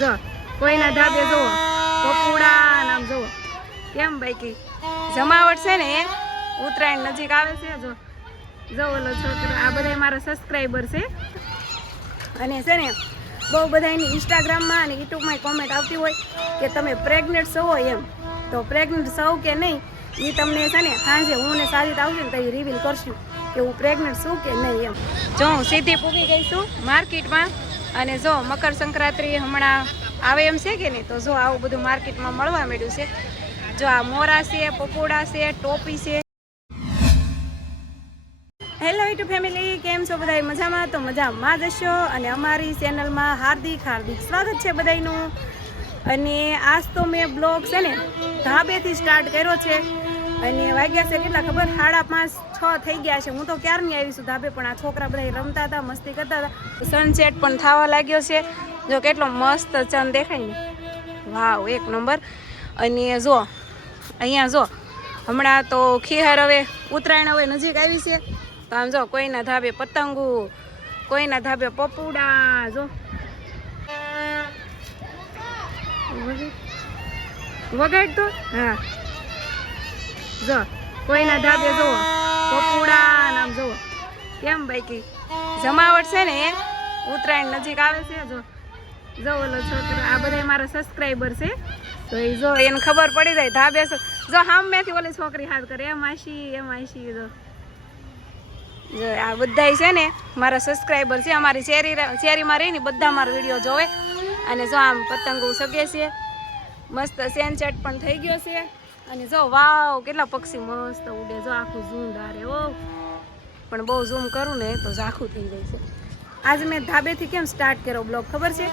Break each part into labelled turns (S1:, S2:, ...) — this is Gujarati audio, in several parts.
S1: જો, કોઈના ધાબે જુઓ કપૂડા નામ જુઓ. કેમ બાકી? જમાવટ છે ને એ ઉત્તરાયણ નજીક આવે છે, જો. જો ઓલો છોકરો, આ બધા મારા સબસ્ક્રાઈબર છે. અને છે ને, બહુ બધા એની ઇન્સ્ટાગ્રામમાં અને યુટ્યુબમાં કોમેન્ટ આવતી હોય કે તમે પ્રેગ્નેન્ટ છો એમ. તો પ્રેગ્નેન્ટ છો કે નહીં એ તમને છે ને સાંજે હું ને સારી આવશે ને તો એ રિવીલ કરશું કે હું પ્રેગ્નેન્ટ છું કે નહીં એમ. જો, હું સીધી પૂગી ગઈ છું માર્કેટમાં અને જો મકર સંક્રાંતિ હમણાં આવે એમ છે કે નહીં, તો જો આવું બધું માર્કેટમાં મળવા માંડ્યું છે. જો આ મોરા છે, પકોડા છે, ટોપી છે. હેલો યુટ્યુબ ફેમિલી કેમ છો બધા મજામાં? તો મજામાં જશો અને અમારી ચેનલમાં હાર્દિક હાર્દિક સ્વાગત છે બધાનું અને આજ તો મેં બ્લોગ છે ને, ધાબેથી સ્ટાર્ટ કર્યો છે. અને વાગ્યા છે કેટલા ખબર? સાડા પાંચ, છ થઈ ગયા છે. હું તો ક્યારની આવી છું ધાબે? પણ આ છોકરા બધા રમતા હતા, મસ્તી કરતા હતા. સનસેટ પણ થવા લાગ્યો છે. જો કેટલો મસ્ત ચંદ દેખાય ને. વાવ, એક નંબર. અને જો, અહીંયા જો, હમણાં તો ખીહર હવે, ઉત્તરાયણ હવે નજીક આવી છે. તો આમ જો, કોઈના ધાબે પતંગો, કોઈના ધાબે પપુડા, જો. વગાડ તો? હા. જો, કોઈના ધાબે જુઓ પપુડા નામ જુઓ. કેમ બાકી? જમાવટ છે ને એ, ઉત્તરાયણ નજીક આવે છે, જો. જો ઓલો છોકરો, આ બધા મારા સબસ્ક્રાઈબર છે. તો એ જો, એને ખબર પડી જાય, ધાબે. જો સામેથી ઓલી છોકરી હાથ કરે એમ આશી એમ આશી જો. જો, આ બધાય છે ને, મારા સબસ્ક્રાઈબર છે, અમારી શેરી શેરીમાં રહીને બધા મારા વીડિયો જોવે. અને જો, આમ પતંગો સગે છે. મસ્ત સેનસેટ પણ થઈ ગયો છે. અને જો વાવ, કેટલા પક્ષી મસ્ત ઉડે જો આખું ઝૂંડ આરે ઓ પણ બહુ ઝૂમ કરું ને તો ઝાખું થઈ જાય છે. આજે મેં ધાબેથી કેમ સ્ટાર્ટ કર્યો બ્લોગ ખબર છે?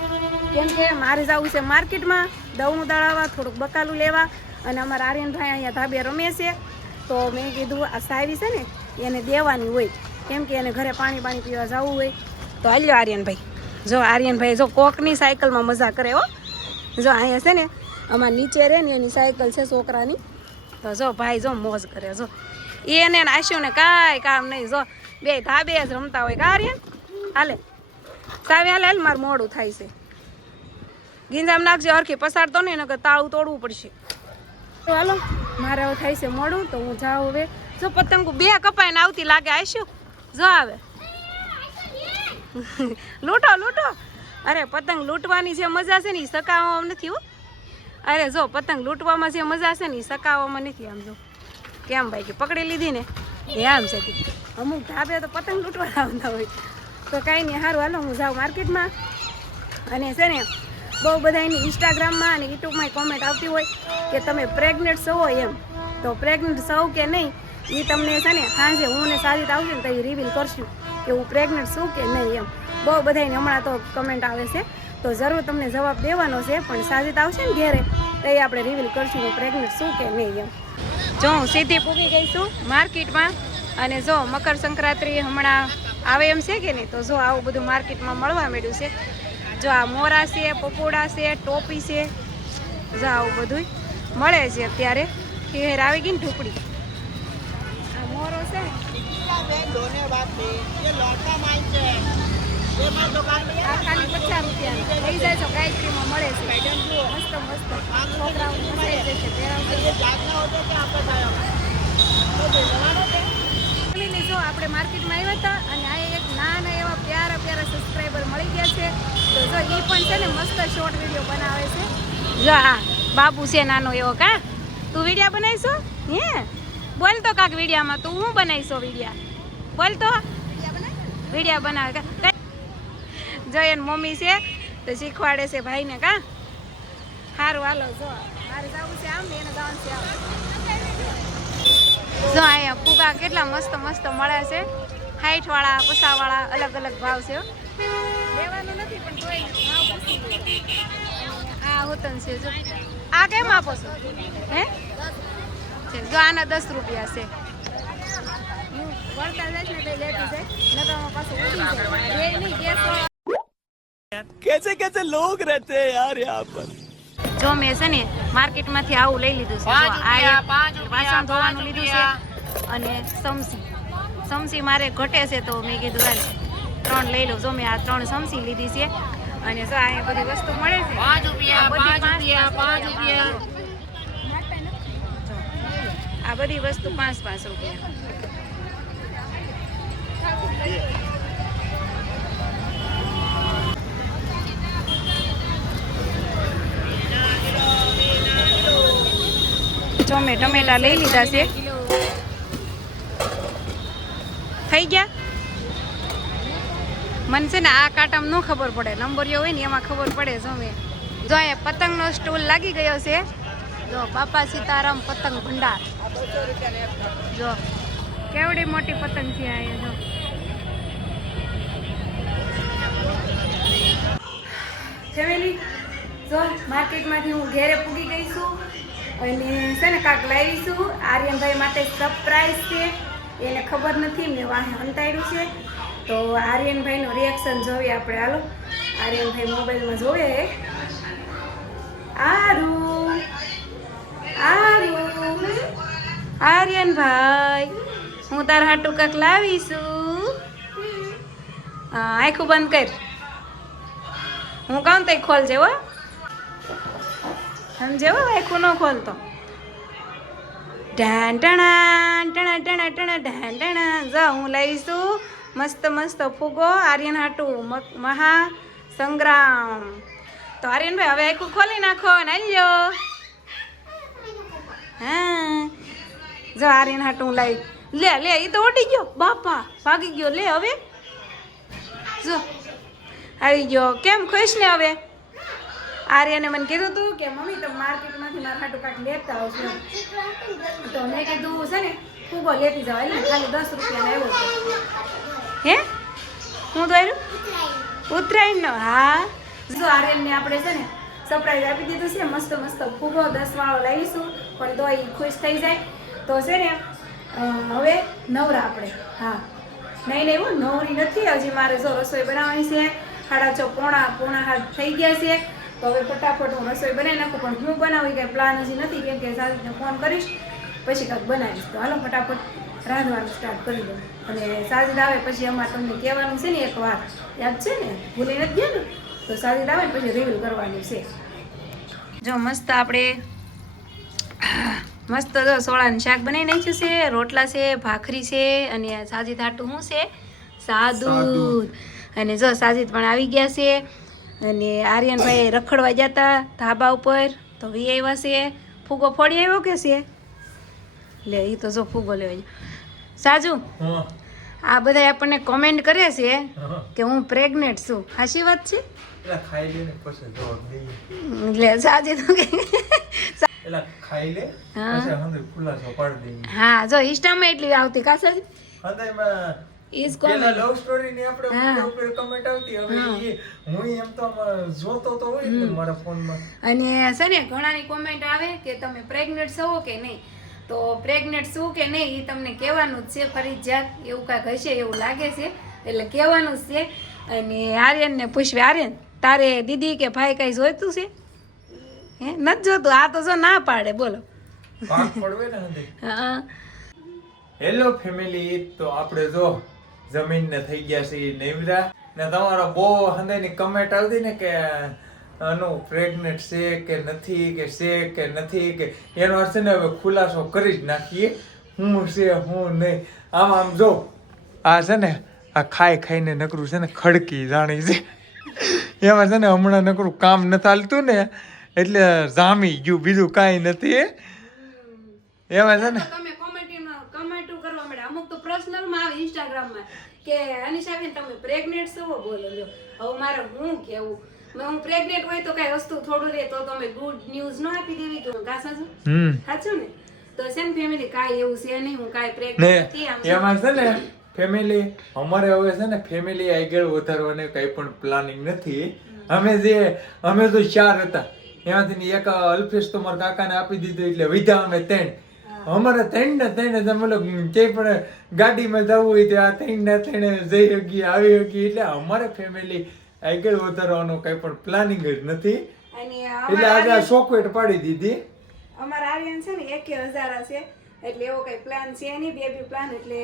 S1: કેમ કે મારે જવું છે માર્કેટમાં દવનું દળાવવા થોડુંક બકાલું લેવા, અને અમારા આર્યનભાઈ અહીંયા ધાબે રમે છે. તો મેં કીધું, આ સાયરી છે ને, એને દેવાની હોય. કેમ કે એને ઘરે પાણી પાણી પીવા જવું હોય. તો હાલ્યો આર્યનભાઈ. જો આર્યનભાઈ જો કોકની સાયકલમાં મજા કરે હો. જો અહીંયા છે ને અમાર નીચે રહે ને એની સાયકલ છે છોકરાની. તો જો ભાઈ જો મોજ કરે, જો. એને ને આશ્યું ને કાંઈ કામ નહીં, જો. બે ધાબે જ રમતા હોય. કા આર્યન હાલે. સાવે હાલે, હાલ, મારું મોડું થાય છે. ગીંજામ નાખજે, હરખી પસારતો નહીં, નકર તાળું તોડવું પડશે. તો હાલો, મારે હવે થાય છે મોડું, તો હું જાઉં હવે. જો પતંગ બે કપાઈને આવતી લાગે આવીશું જો આવે. લૂંટો લૂંટો. અરે, પતંગ લૂંટવાની જે મજા છે ને એ સકાવવા નથી હો. અરે જો, પતંગ લૂંટવામાં જે મજા છે ને એ સકાવવામાં નથી આમ જો. કેમ ભાઈ કે પકડી લીધી ને? એ આમ છે અમુક ધાબે તો પતંગ લૂંટવા આવતા હોય. તો કાંઈ નહીં સારું હાલો, હું જાઉં માર્કેટમાં. અને છે ને, બહુ બધા એની ઇન્સ્ટાગ્રામમાં અને યુટ્યુબમાં કોમેન્ટ આવતી હોય કે તમે પ્રેગ્નેન્ટ છો એમ. તો પ્રેગ્નેન્ટ છો કે નહીં એ તમને છે ને, સાંજે હું ને રીતે આવશે ને, તો એ રિવીલ કરશું કે હું પ્રેગ્નેન્ટ છું કે નહીં એમ. બહુ બધાને હમણાં તો કમેન્ટ આવે છે. તો જરૂર તમને જવાબ દેવાનો છે, પણ સાજિદ આવશે ને ઘેરે, તો એ આપણે રિવીલ કરશું હું પ્રેગ્નન્ટ છું કે નહીં એમ. જો હું સીધી પૂગી ગઈ છું માર્કેટમાં, અને જો મકર સંક્રાંતિ હમણાં આવે એમ છે કે નહીં, તો જો આવું બધું માર્કેટમાં મળવા માંડ્યું છે. જો આ મોરા છે, પકોડા છે, ટોપી છે, જો આવું બધું મળે છે અત્યારે. ઘેર આવી ગઈ ને ઢુકડી આ મોરો છે. આ ખાલી પચાસ રૂપિયા. લઈ જાય છો ગાયત્રીમાં મળે છે. મસ્ત મસ્ત. છોકરાઓ મસાઈ જશે પહેરાવશે જો આપણે માર્કેટમાં આવ્યા હતા અને આ એક નાના એવા પ્યારા પ્યારા સબસ્ક્રાઈબર મળી ગયા છે. તો જો એ પણ છે ને મસ્ત શોર્ટ વીડિયો બનાવે છે. જો આ બાપુ છે નાનો એવો કા? તું વિડીયા બનાવીશો? હે? બોલ તો કાક વિડીયામાં તું હું બનાવીશો વિડીયા બોલ તો. વિડીયા બનાવે. કા કઈ- જો એની મમ્મી છે, તો શીખવાડે છે ભાઈને કા? સારું હાલો, જો. જો અહીંયા ફુગા કેટલા મસ્ત મસ્ત મળે છે. હાઈટ વાળા પસા વાળા અલગ અલગ ભાવ છે. આ હોતન છે આ કેમ આપો છો? હે? જો આના દસ રૂપિયા છે. વળતા જાય ને તો લેતી જાય.
S2: कैसे कैसे लोग रहते हैं यार यहाँ पर
S1: જો મેં છે ને માર્કેટમાંથી આવું લઈ લીધું છે જો આ એક વાસણ ધોવાનું લીધું છે અને સમસી સમસી મારે ઘટે છે તો મેં કીધું હાલ ત્રણ લઈ લઉં જો મેં આ ત્રણ સમસી લીધી છે અને જો અહીંયા બધી વસ્તુ મળે છે
S3: પાંચ રૂપિયા
S1: આ બધી
S3: પાંચ રૂપિયા પાંચ
S1: રૂપિયા.
S3: રૂપિયા
S1: આ બધી વસ્તુ પાંચ પાંચ રૂપિયા જો મેં ટમેટા લઈ લીધા છે. થઈ ગયા? મને છે ને આ કાંટામાં ન ખબર પડે. નંબરિયો હોય ને એમાં ખબર પડે જો મેં જો અહીંયા પતંગનો સ્ટોલ લાગી ગયો છે. જો બાપા સીતારામ પતંગ ભંડાર. જો કેવડી મોટી પતંગ છે આ જો. ફેમિલી જો માર્કેટમાંથી હું ઘેરે પૂગી ગઈ છું. અને છે ને કાંક લાવીશું. આર્યનભાઈ માટે સરપ્રાઈઝ છે. એને ખબર નથી, મેં વાહે અંતાડ્યું છે. તો આર્યનભાઈનું રિએક્શન જોઈએ આપણે. હાલો. આર્યનભાઈ મોબાઈલમાં જોવે આરુ. આરુ. આર્યનભાઈ, હું તારા હાટું કાંક લાવીશું. આખું બંધ કર. હું કહું તઈ ખોલજે હો. સમજે હો આખું ન ખોલતો. ઢાન ટણા ટણા ટણા ટણા ઢાન ટણા જા, હું લાવીશું મસ્ત મસ્ત ફૂગો. આર્યન હાટું મહા સંગ્રામ. તો આર્યનભાઈ હવે આખું ખોલી નાખો ને આવ્યો હા. જો આર્યન હાટું લાવી લે લે એ તો ઉડી ગયો. બાપા, ભાગી ગયો. લે, હવે. જો, આવી ગયો. કેમ ખુશ ને હવે? આર્યને મને કીધું તું કે, મમ્મી, તમે માર્કેટમાંથી મારા હાટું કાંઈક લેતા આવશો. તો મેં કીધું છે ને ફૂગો લેતી જાવ એટલે ખાલી દસ રૂપિયા આવ્યો હે? હું તો આવ્યું? ઉત્તરાયણનો હા. જો આર્યનને આપણે છે ને સરપ્રાઈઝ આપી દીધું છે. મસ્ત મસ્ત ફૂગો, દસ વાળો લાવીશું. પણ તો એ ખુશ થઈ જાય. તો છે ને હવે નવરા આપણે. હા. નહીં નહીં, હું, નવરી નથી. હજી મારે જો રસોઈ બનાવવાની છે. સાડા છ પોણા પોણા હાથ થઈ ગયા છે. તો હવે ફટાફટ હું રસોઈ બનાવી નાખું પણ હું બનાવી કંઈ પ્લાન હજી નથી કેમ કે સાસુને ફોન કરીશ પછી કાંઈક બનાવીશ. તો હાલો ફટાફટ રાંધવાનું સ્ટાર્ટ કરી દઉં. અને સાજીદ આવે પછી અમારે તમને કહેવાનું છે ને એક વાર યાદ છે ને? ભૂલી નથી ગયા ને? તો સાજીદ આવે પછી રિવ્યુ કરવાનું છે. જો મસ્ત આપણે મસ્ત જો સોળાનું શાક બનાવી નાખ્યું છે રોટલા છે ભાખરી છે અને સાજી થાટું શું છે? સાદું. અને જો સાજીદ પણ આવી ગયા છે. અને આર્યનભાઈ રખડવા જતા ધાબા ઉપર તો વી આવ્યા છે. ફૂગો ફોડી આવ્યો કે છે? લે એ તો જો ફૂગો લેવા સાજુ આ બધા આપણને કોમેન્ટ કરે છે કે હું પ્રેગ્નેન્ટ છું. હાચી વાત છે? એટલે સાજી તો કે હા. જો ઇન્સ્ટામાં એટલી આવતી કા સાજી?
S4: પેલા
S1: કોમેન્ટ
S4: લવ સ્ટોરી ની આપણે ઉપર કમેન્ટ આવતી. હવે
S1: હું.
S4: એમ તો જોતો તો હોય ને મારા ફોનમાં.
S1: અને છે ને ઘણાની કોમેન્ટ આવે કે તમે પ્રેગ્નેન્ટ છો કે નહીં? તો પ્રેગ્નન્ટ છું કે નહીં એ તમને કહેવાનું જ છે ફરજિયાત એવું કાંઈક હશે એવું લાગે છે. એટલે કહેવાનું જ છે. અને આર્યનને પૂછવે આર્યન તારે દીદી કે ભાઈ કાંઈ જોઈતું છે? હે? નથી જોતું. આ તો જો ના પાડે બોલો.
S4: ને
S1: હા.
S4: હેલો ફેમિલી તો આપણે જો જમીન ને થઈ ગયા છે નેવરા. ને તમારો બહુ હંધેની કમેન્ટ આવતી ને કે અનુ પ્રેગ્નેન્ટ છે કે નથી, કે છે કે નથી, કે એનો અર્થ ને, હવે ખુલાસો કરી જ નાખીએ. હું છે, હું નહીં. આમ આમ જો. આ છે ને, આ ખાઈ ખાઈને નકરું છે ને, ખડકી જાણી છે. એમાં છે ને, હમણાં નકરું કામ નથી ચાલતું ને, એટલે જામી ગયું, બીજું કાંઈ નથી. એ એમાં છે ને
S1: તમે કોમેન્ટમાં કમેન્ટો કરવા મળે અમુક તો પર્સનલમાં આવે ઇન્સ્ટાગ્રામમાં કે અનિશાબેન તમે પ્રેગ્નેન્ટ છો? બોલો લ્યો હવે મારે હું કેવું? મેં હું પ્રેગ્નેન્ટ હોય તો કઈ વસ્તુ થોડું રહે તો તમે ગુડ ન્યૂઝ ન આપી દેવી કે હું કા
S4: છું?
S1: સાચું ને? તો છે ને ફેમિલી કાંઈ એવું છે નહીં હું કાંઈ પ્રેગ્નેન્ટ નથી
S4: એમાં છે ને ફેમિલી અમારે હવે છે ને ફેમિલી આગળ વધારવાને કઈ પણ પ્લાનિંગ નથી. અમે જે અમે તો ચાર હતા. એમાંથી એક અલ્ફેશ તો મારા કાકાને આપી દીધું એટલે વિધા અમે ત્રણ. અમારે ત્રણ ને ત્રણ જ લોકો પણ ગાડીમાં જવું હોય તો આ ત્રણ ને ત્રણ જઈ શકીએ આવી શકીએ. એટલે અમારે ફેમિલી આગળ વધારવાનો કઈ પણ પ્લાનિંગ જ નથી. એટલે આજે આ ચોકવેટ પાડી દીધી.
S1: અમારા આર્યન છે ને એકે હજાર છે. એટલે એવો કઈ પ્લાન છે નહીં બેબી પ્લાન એટલે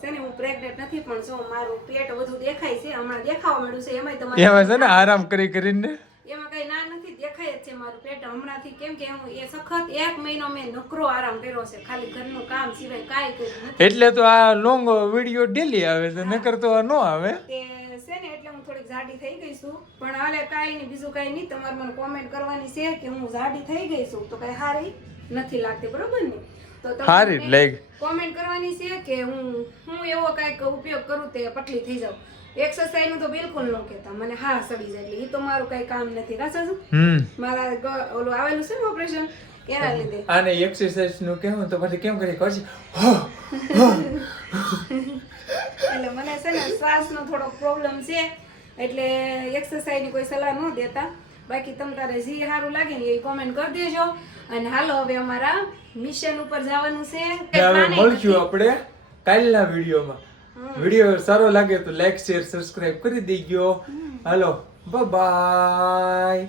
S1: છે ને હું પ્રેગ્નેટ નથી પણ જો મારું પેટ બધું દેખાય છે હમણાં દેખાવા મળ્યું છે એમાંય તમારે
S4: છે ને આરામ કરી કરીને
S1: એમાં કઈ ના નથી દેખાય જ છે મારું પેટ હમણાંથી કેમ કે હું એ સખત એક મહિનો મેં નકરો આરામ કર્યો છે. ખાલી ઘરનું કામ સિવાય કાંઈ કર્યું
S4: એટલે તો આ લોંગ વીડિયો ડેલી આવે છે નકર તો ન આવે.
S1: છે ને એટલે હું થોડીક જાડી થઈ ગઈ છું. પણ હાલે કાંઈ નહીં બીજું કાંઈ નહીં. તમારે મને કોમેન્ટ કરવાની છે કે હું જાડી થઈ ગઈ છું. તો કાંઈ હારી નથી લાગતી બરોબર ને? તો
S4: હારી
S1: કોમેન્ટ કરવાની છે કે હું હું એવો કાંઈક ઉપયોગ કરું તે પટલી થઈ જાઉં. એક્સરસાઇઝનું તો બિલકુલ ન કહેતા. મને હા સડી જાય એટલે એ તો મારું કઈ કામ નથી.
S4: હમ.
S1: મારા ઓલું આવેલું છે ને ઓપરેશન એના લીધે.
S4: આને એક્સરસાઇઝનું કેવું તો પછી કેમ કરી? કરશે
S1: એટલે મને છે ને શ્વાસનો થોડો પ્રોબ્લેમ છે. એટલે એક્સરસાઇઝની કોઈ સલાહ ન દેતા. બાકી તમ તારે જે સારું લાગે ને એ કોમેન્ટ કરી દેજો. અને હાલો હવે અમારા મિશન ઉપર જવાનું છે.
S4: હવે મળશું. આપણે કાલના વિડીયોમાં. વીડિયો સારો લાગે તો લાઈક શેર સબસ્ક્રાઈબ કરી દેજો. હાલો બાય